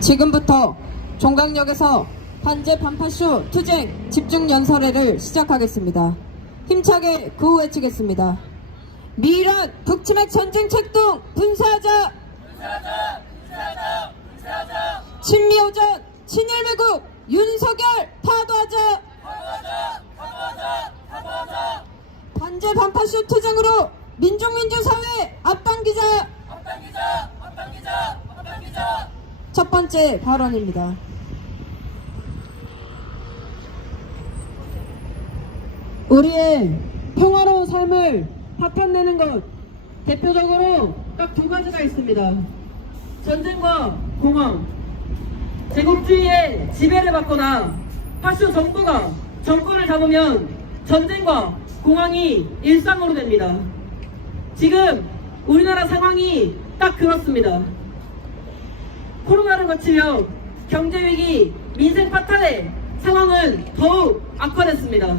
지금부터 종강역에서 반제 반파쇼 투쟁 집중 연설회를 시작하겠습니다. 힘차게 구호 외치겠습니다. 미란 북치맥 전쟁 책동 분사하자! 친미오전 친일매국 윤석열 타도하자! 반제 반파쇼 투쟁으로 민중민주사회 앞당기자! 첫 번째 발언입니다. 우리의 평화로운 삶을 파탄내는 것 대표적으로 딱 두 가지가 있습니다. 전쟁과 공황. 제국주의의 지배를 받거나 파쇼 정부가 정권을 잡으면 전쟁과 공황이 일상으로 됩니다. 지금 우리나라 상황이 딱 그렇습니다. 코로나를 거치며 경제위기, 민생 파탄의 상황은 더욱 악화됐습니다.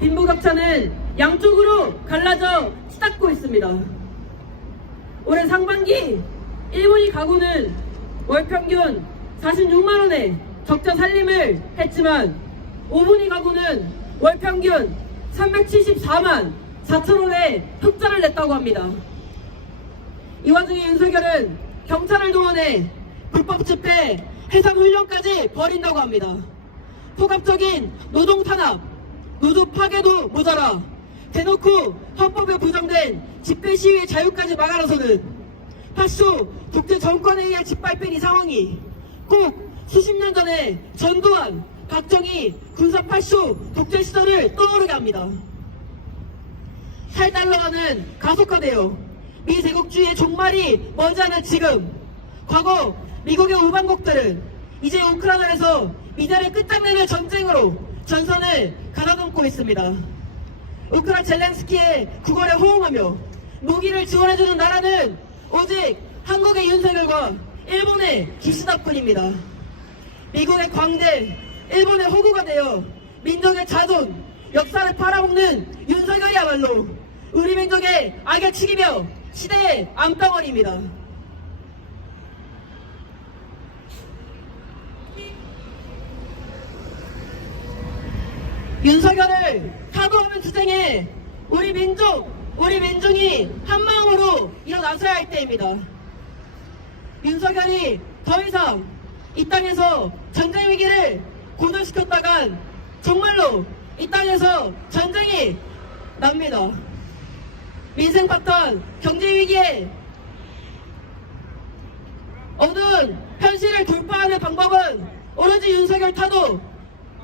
빈부격차는 양쪽으로 갈라져 치닫고 있습니다. 올해 상반기 1분위 가구는 월 평균 46만원의 적자 살림을 했지만 5분위 가구는 월 평균 374만 4천원의 흑자를 냈다고 합니다. 이 와중에 윤석열은 경찰을 동원해 불법 집회, 해상 훈련까지 벌인다고 합니다. 포괄적인 노동 탄압, 노조 파괴도 모자라 대놓고 헌법에 부정된 집회 시위 자유까지 막아서는 파쇼 독재 정권에 의해 짓밟힌 이 상황이 꼭 수십 년 전에 전두환, 박정희 군사 파쇼 독재 시절을 떠오르게 합니다. 살달러가는 가속화되어 미 제국주의의 종말이 머지않은 지금 과거 미국의 우방국들은 이제 우크라이나에서 미래를 끝장내는 전쟁으로 전선을 가다듬고 있습니다. 우크라 젤렌스키의 구걸에 호응하며 무기를 지원해주는 나라는 오직 한국의 윤석열과 일본의 기시다뿐입니다. 미국의 광대, 일본의 호구가 되어 민족의 자존, 역사를 팔아먹는 윤석열이야말로 우리 민족의 악의 축이며 시대의 암덩어리입니다. 윤석열을 타도하는 투쟁에 우리 민족, 우리 민중이 한마음으로 일어나서야 할 때입니다. 윤석열이 더 이상 이 땅에서 전쟁 위기를 고조시켰다간 정말로 이 땅에서 전쟁이 납니다. 민생 파탄, 경제 위기에 어두운 현실을 돌파하는 방법은 오로지 윤석열 타도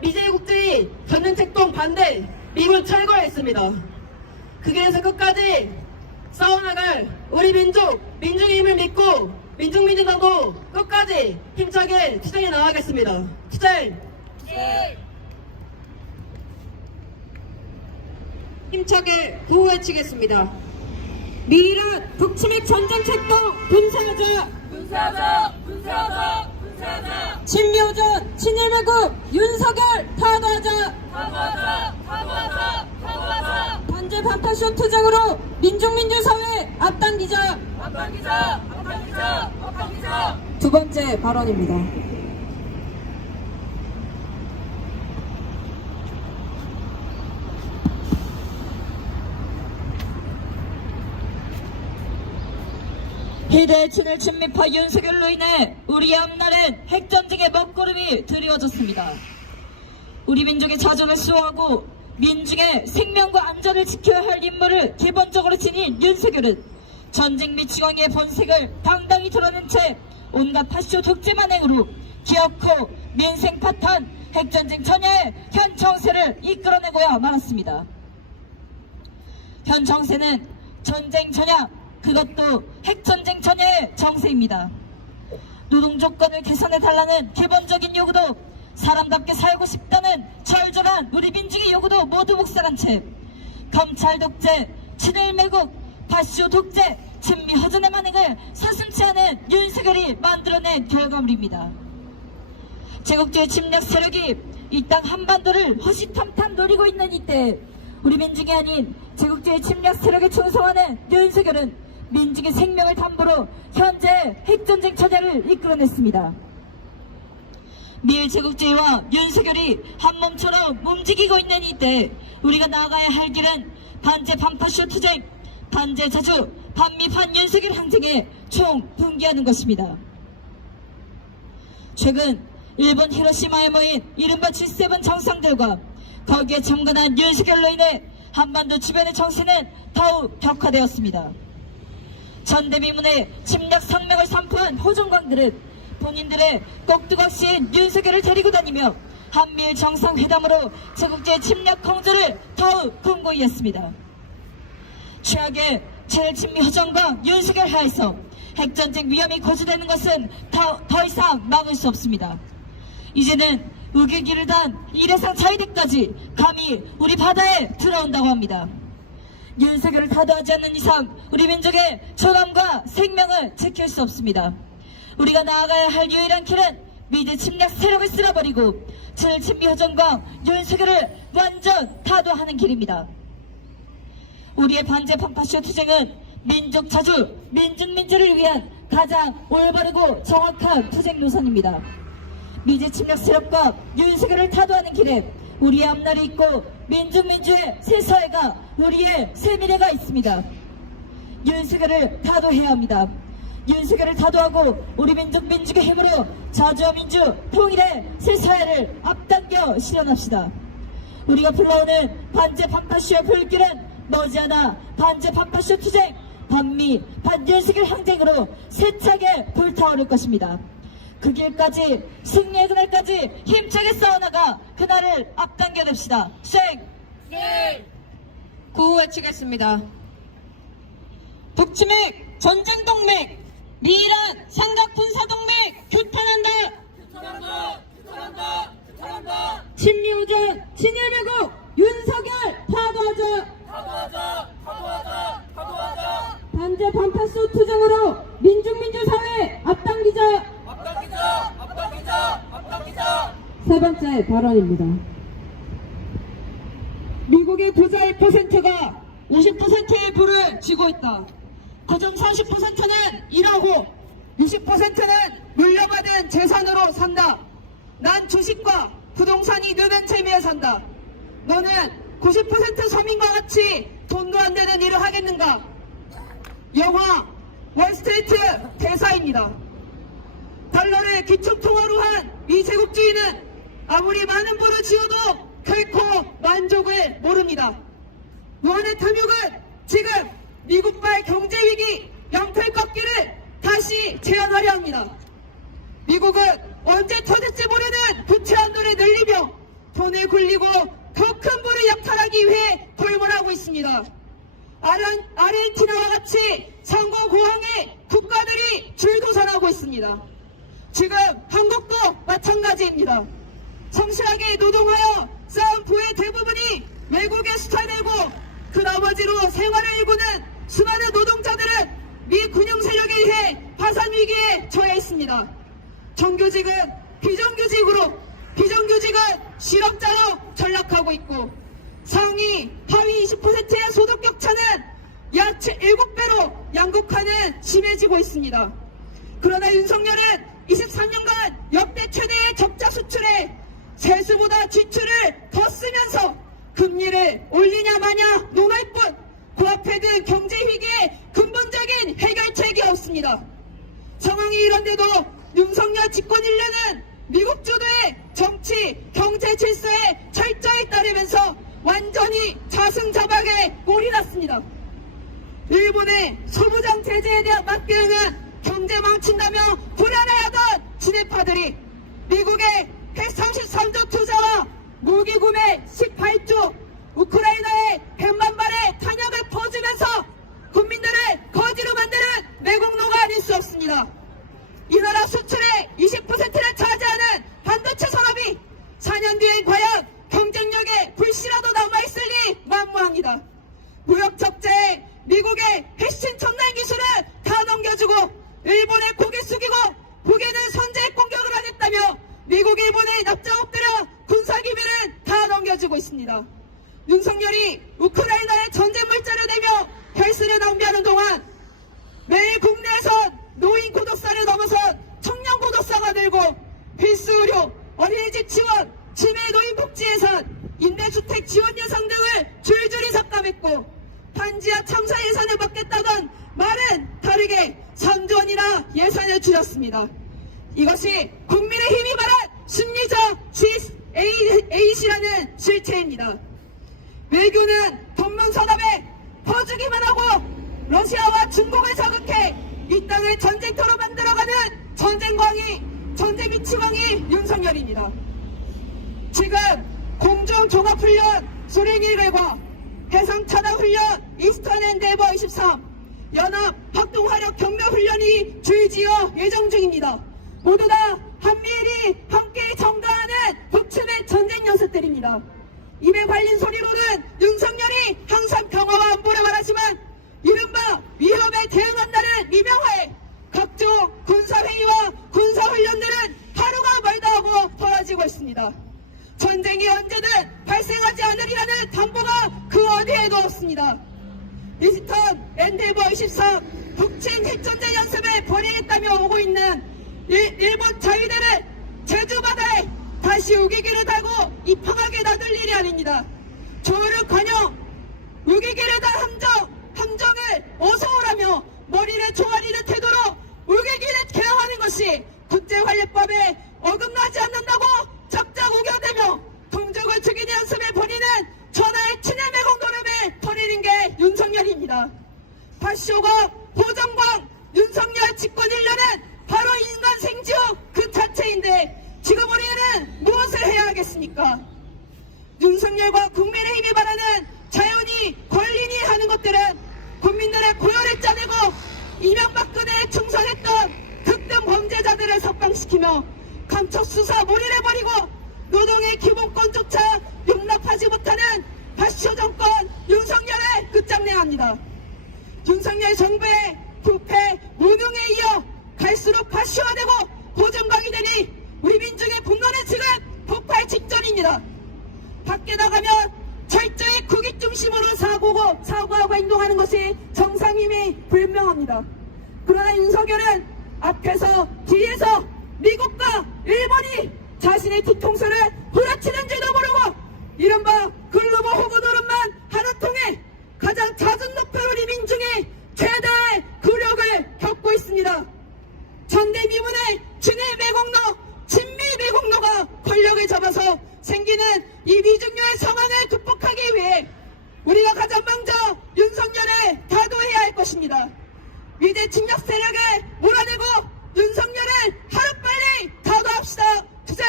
미제국주의 전쟁책동 반대 미군 철거했습니다. 그 길에서 끝까지 싸워나갈 우리 민족 민중의 힘을 믿고 민중민주당도 끝까지 힘차게 투쟁에 나가겠습니다. 투쟁! 힘차게 구호 외치겠습니다. 미란 북치맥 전쟁책동 분사하자! 분쇄하자! 분쇄하자! 분쇄하자! 친묘전 친일매국 윤석열 타도하자! 사과하자! 사과하자! 사과하자! 반제 반파쇼 투쟁으로 민중민주사회 앞당기자! 앞당기자! 앞당기자! 앞당기자! 두 번째 발언입니다. 희대의 침입파 윤석열로 인해 우리의 앞날엔 핵전쟁의 먹구름이 드리워졌습니다. 우리 민족의 자존을 수호하고 민중의 생명과 안전을 지켜야 할 임무를 기본적으로 지닌 윤석열은 전쟁 및 지광의 본색을 당당히 드러낸 채 온갖 파쇼 독재 만행으로 기어코 민생 파탄 핵전쟁 전야의 현 정세를 이끌어내고야 말았습니다. 현 정세는 전쟁 전야 그것도 핵전쟁 전야의 정세입니다. 노동 조건을 개선해 달라는 기본적인 요구도 사람답게 살고 싶다는 철저한 우리 민중의 요구도 모두 묵살한 채 검찰 독재, 친일 매국, 파쇼 독재, 친미 허전의 만행을 서슴치 않은 윤석열이 만들어낸 결과물입니다. 제국주의 침략 세력이 이 땅 한반도를 허시탐탐 노리고 있는 이때 우리 민중이 아닌 제국주의 침략 세력에 충성하는 윤석열은 민중의 생명을 담보로 현재 핵전쟁 처자를 이끌어냈습니다. 미일 제국주의와 윤석열이 한 몸처럼 움직이고 있는 이때 우리가 나가야 할 길은 반제 반파쇼 투쟁, 반제 자주, 반미 반윤석열 항쟁에 총 분기하는 것입니다. 최근 일본 히로시마에 모인 이른바 G7 정상들과 거기에 참관한 윤석열로 인해 한반도 주변의 정세는 더욱 격화되었습니다. 전대미문의 침략 성명을 선포한 호종광들은 본인들의 꼭두각시인 윤석열을 데리고 다니며 한미일 정상회담으로 제국제 침략 공조를 더욱 공고히 했습니다. 최악의 제일친미 허정과 윤석열 하에서 핵전쟁 위험이 고조되는 것은 더, 더 이상 막을 수 없습니다. 이제는 우길기를 단 일해상 자위대까지 감히 우리 바다에 들어온다고 합니다. 윤석열을 타도하지 않는 이상 우리 민족의 존엄과 생명을 지킬 수 없습니다. 우리가 나아가야 할 유일한 길은 미드 침략 세력을 쓸어버리고 제일친미 허정과 윤석열을 완전 타도하는 길입니다. 우리의 반제 반파쇼 투쟁은 민족 자주, 민중 민주를 위한 가장 올바르고 정확한 투쟁 노선입니다. 미제 침략 세력과 윤석열을 타도하는 길에 우리의 앞날이 있고 민중민주의 새 사회가 우리의 새 미래가 있습니다. 윤석열을 타도해야 합니다. 윤석열을 타도하고 우리 민족 민족의 힘으로 자주와 민주 통일의 새 사회를 앞당겨 실현합시다. 우리가 불러오는 반제 반파쇼의 불길은 머지않아 반제 반파쇼 투쟁, 반미, 반윤석열 항쟁으로 세차게 불타오를 것입니다. 그 길까지 승리의 그날까지 힘차게 싸워나가 그날을 앞당겨냅시다. 생! 구호 외치겠습니다. 북치맥 전쟁 동맥 미란 삼각분사동맥 규탄한다 규탄한다! 규탄한다! 규탄한다! 친리우전 친일배국 윤석열 파도하자 파도하자! 파도하자! 파도하자! 반제 반파쇼 투쟁으로 민중민주사회 앞당기자 앞당기자! 앞당기자! 앞당기자! 세 번째 발언입니다. 미국의 부자 1%가 50%의 부를 쥐고 있다. 그중 40%는 일하고 60%는 물려받은 재산으로 산다. 난 주식과 부동산이 느는 재미에 산다. 너는 90% 서민과 같이 돈도 안 되는 일을 하겠는가? 영화 월스트리트 대사입니다. 달러를 기축통화로 한 미제국주의는 아무리 많은 부를 지어도 결코 만족을 모릅니다. 무한의 탐욕은 지금 미국발 경제위기 양털 꺾기를 다시 제안하려 합니다. 미국은 언제 터질지 모르는 부채 한도를 늘리며 돈을 굴리고 더 큰 부를 약탈하기 위해 돌몰하고 있습니다. 아르, 아르헨티나와 같이 상고 고항의 국가들이 줄도산하고 있습니다. 지금 한국도 마찬가지입니다. 성실하게 노동하여 쌓은 부의 대부분이 외국에 수탈되고 그 나머지로 생활을 일구는 수많은 노동자들은 미 군용 세력에 의해 파산 위기에 처해 있습니다. 정규직은 비정규직으로 비정규직은 실업자로 전락하고 있고 상위 하위 20%의 소득 격차는 약 7배로 양극화는 심해지고 있습니다. 그러나 윤석열은 23년간 역대 최대의 적자 수출에 세수보다 지출을 더 쓰면서 금리를 올리냐 마냐 논할 뿐 코앞에 든 경제 위기의 근본적인 해결책이 없습니다. 상황이 이런데도 윤석열 집권 1년은 미국 주도의 정치, 경제 질서에 철저히 따르면서 완전히 자승자박에 올인했습니다. 일본의 소부장 제재에 대한 맞대응은 경제 망친다며 불안해하던 진해파들이 미국의 133조 투자와 무기 구매 18조 우크라이나에 100만 발의 탄약을 퍼주면서 국민들을 거지로 만드는 매국노가 아닐 들고 필수 의료, 어린이집 지원, 치매 노인 복지 예산, 임대주택 지원 예산 등을 줄줄이 삭감했고 반지하 청사 예산을 받겠다던 말은 다르게 선전이나 예산을 줄였습니다. 이것이 국민의 힘이 말한 심리적 GAC라는 실체입니다. 외교는 동문서답에 퍼주기만 하고 러시아와 중국을 자극해 이 땅을 전쟁터로 만들어가는 전쟁광이 전쟁미치광이 윤석열입니다. 지금 공중종합훈련 수링1회과 해상차단훈련 이스턴 앤데버 23 연합 합동화력 경매훈련이 주의지어 예정 중입니다. 모두 다 한미일이 함께 정당하는 북침의 전쟁 연습들입니다. 입에 발린 소리로는 윤석열이 항상 평화와 안보를 말하지만 이른바 위협에 대응한다는 미명하에 각종 군사회의와 군사훈련들은 하루가 멀다 하고 벌어지고 있습니다. 전쟁이 언제든 발생하지 않으리라는 담보가 그 어디에도 없습니다. 이스턴 엔데버 23 북친 핵전쟁 연습을 벌이겠다며 오고 있는 일, 일본 자위대를 제주 바다에 다시 우기기를 달고 입항하게 놔둘 일이 아닙니다. 조를 관용 우기기를 달 함정 함정을 어서 오라며 머리를 조아리는 태도로 우기기를 개혁하는 것이 국제관례법에 어긋나지 않는다고 작작 우겨대며 동족을 죽이는 연습에 벌이는 전하의 친일 매공 노름에 벌이는 게 윤석열입니다. 파쇼가 보정광 윤석열 집권 1년은 바로 인간 생지옥 그 자체인데 지금 우리는 무엇을 해야 하겠습니까? 윤석열과 국민의힘이 바라는 자연이 권리니 하는 것들은 국민들의 고열을 짜내고 이명박근혜에 충성했던 특등 범죄자들을 석방시키며 수사 몰인해버리고 노동의 기본권조차 용납하지 못하는 파쇼 정권 윤석열을 끝장내야 합니다. 윤석열 정부의 부패, 무능에 이어 갈수록 파쇼화 되고 보정광이 되니 우리 민중의 분노는 지금 폭발 직전입니다. 밖에 나가면 철저히 국익 중심으로 사고고 사고하고 행동하는 것이 정상임이 불명합니다. 그러나 윤석열은 앞에서 뒤에서 미국과 일본이 자신의 뒤통수를 후려치는 줄도 모르고 이른바 글로벌 호구 노릇만 하는 통에 가장 잦은 높은 우리 민중이 최다의 굴욕을 겪고 있습니다. 전대미문의 진해 매국노, 친미 매국노가 권력을 잡아서 생기는 이 미중요의 상황을 극복하기 위해 우리가 가장 먼저 윤석열을 다도해야 할 것입니다. 위대 침략 세력을 몰아내고 윤석열을 하루빨리 다도합시다. 투쟁!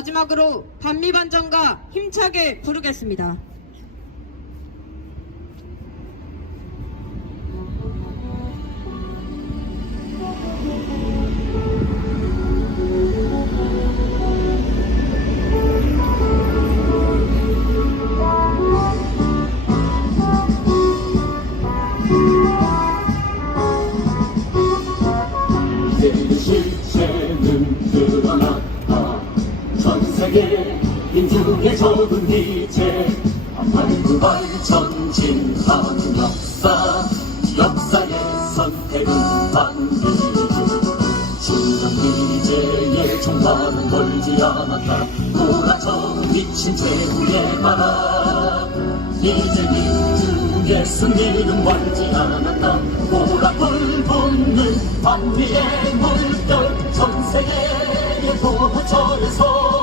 마지막으로 반미반전과 힘차게 부르겠습니다. 그 실체는 드러났다 전 세계 민중의 적은 이제 한반도발 전진하는 역사. 역사의 선택은 반드시. 진정 이제의 정말은 멀지 않았다. 돌아쳐 미친 최후의 바람 이제 민중의 승리는 멀지 않았다. 보라불 붙는 반미의 물결. 전 세계의 도처에서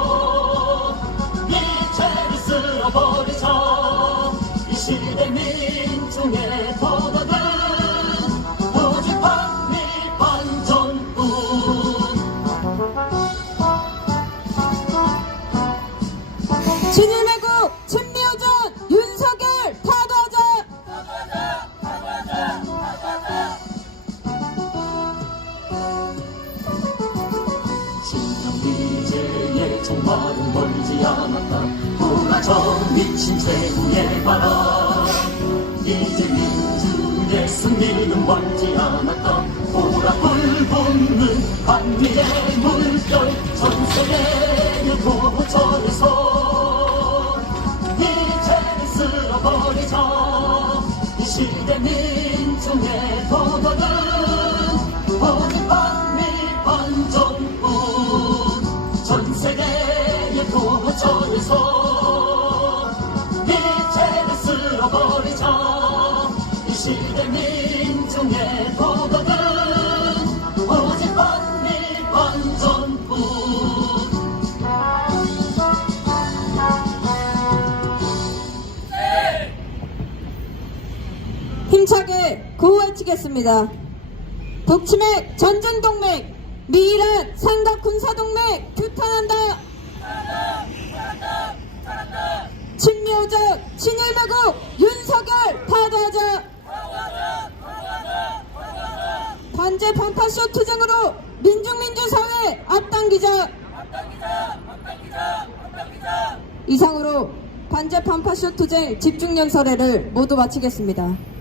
이제의 정말은 멀지 않았다. 돌아져 미친 최후의 바람 이제 민주의 승리는 멀지 않았다. 보라불 붙는 반미의 물결 전 세계의 도처에서 이제는 쓸어버리자. 이 시대 민중의 도덕은 오직 반 세계의 도처에서 빛을 쓸어버리자. 이 시대 민중의 도덕은 오직 반미 반전뿐. 힘차게 구호해치겠습니다. 북침의 전전동맥 미이란 삼각군사동맥 친미오적 친일매국 윤석열 타도하자. 반제 반파 쇼 투쟁으로 민중민주사회 앞당기자. 이상으로 반제 반파 쇼 투쟁 집중연설회를 모두 마치겠습니다.